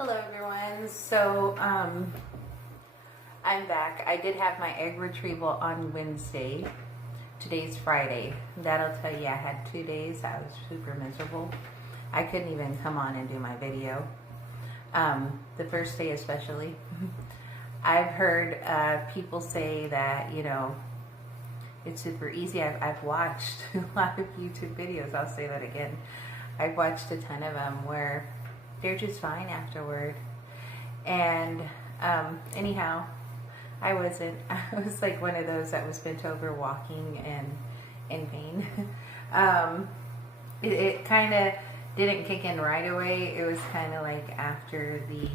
Hello everyone. So I'm back. I did have my egg retrieval on Wednesday. Today's Friday. That'll tell you I had 2 days. I was super miserable. I couldn't even come on and do my video. The first day especially. I've heard people say that, you know, it's super easy. I've watched a lot of YouTube videos. I'll say that again. I've watched a ton of them where they're just fine afterward. And anyhow, I wasn't. I was like one of those that was bent over walking and in pain. It kind of didn't kick in right away. It was kind of like after the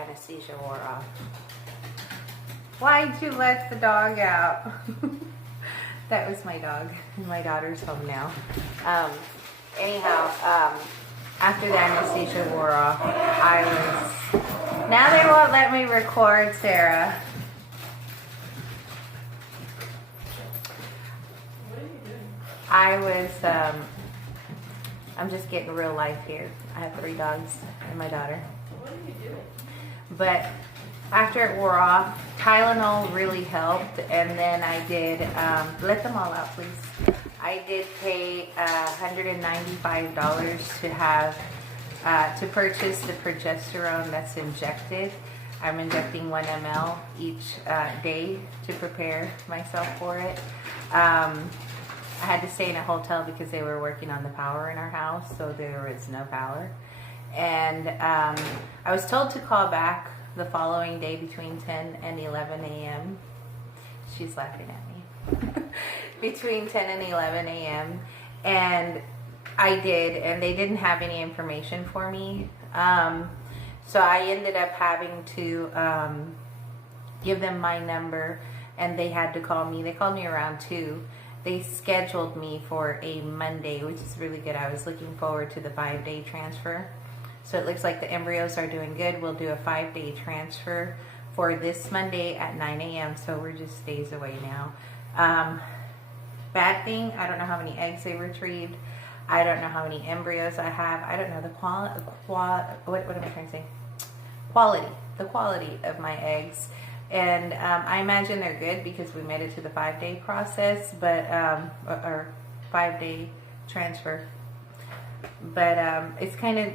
anesthesia wore off. Why'd you let the dog out? That was my dog. My daughter's home now. Anyhow, after the anesthesia wore off, I was... Now they won't let me record, Sarah. What are you doing? I was, I'm just getting real life here. I have 3 dogs and my daughter. What are you doing? But after it wore off, Tylenol really helped, and then I did, let them all out please. I did pay $195 to have, to purchase the progesterone that's injected. I'm injecting 1 ml each day to prepare myself for it. I had to stay in a hotel because they were working on the power in our house, so there was no power. And I was told to call back the following day between 10 and 11 a.m. She's laughing at me. Between 10 and 11 a.m. And I did, and they didn't have any information for me. So I ended up having to give them my number, and they had to call me. They called me around 2. They scheduled me for a Monday, which is really good. I was looking forward to the 5-day transfer. So it looks like the embryos are doing good. We'll do a 5-day transfer for this Monday at 9 a.m. So we're just days away now. Bad thing, I don't know how many eggs they retrieved. I don't know how many embryos I have. I don't know the what am I trying to say? The quality of my eggs. And I imagine they're good because we made it to the 5-day process, but or 5-day transfer. But it's kind of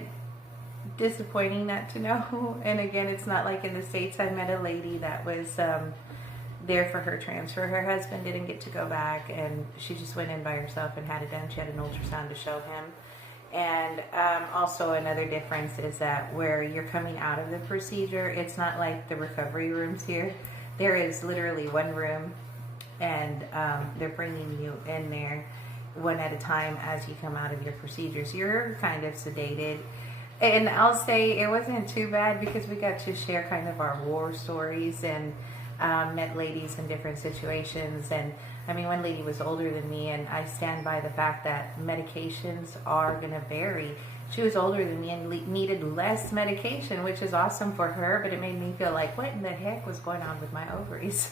disappointing not to know. And again, it's not like in the States. I met a lady that was there for her transfer. Her husband didn't get to go back, and she just went in by herself and had it done. She had an ultrasound to show him. And also another difference is that where you're coming out of the procedure, it's not like the recovery rooms here. There is literally 1 room, and they're bringing you in there one at a time as you come out of your procedures. You're kind of sedated. And I'll say it wasn't too bad because we got to share kind of our war stories and met ladies in different situations. And I mean, one lady was older than me, and I stand by the fact that medications are going to vary. She was older than me and needed less medication, which is awesome for her, but it made me feel like, what in the heck was going on with my ovaries?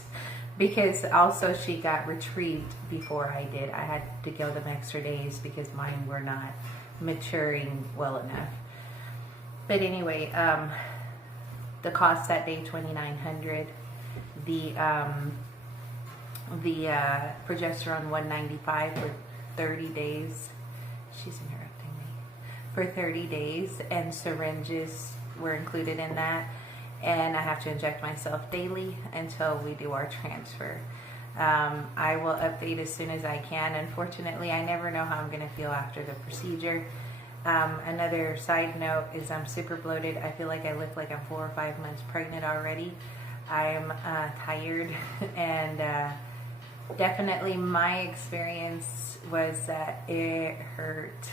Because also she got retrieved before I did. I had to go them extra days because mine were not maturing well enough. But anyway, the cost that day, $2,900. The progesterone $195 for 30 days. She's interrupting me. For 30 days, and syringes were included in that. And I have to inject myself daily until we do our transfer. I will update as soon as I can. Unfortunately, I never know how I'm going to feel after the procedure. Another side note is I'm super bloated. I feel like I look like I'm 4 or 5 months pregnant already. I'm tired, and definitely my experience was that it hurt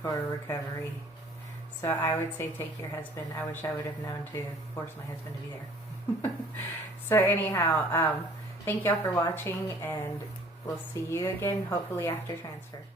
for recovery. So I would say take your husband. I wish I would have known to force my husband to be there. So anyhow, thank y'all for watching, and we'll see you again hopefully after transfer.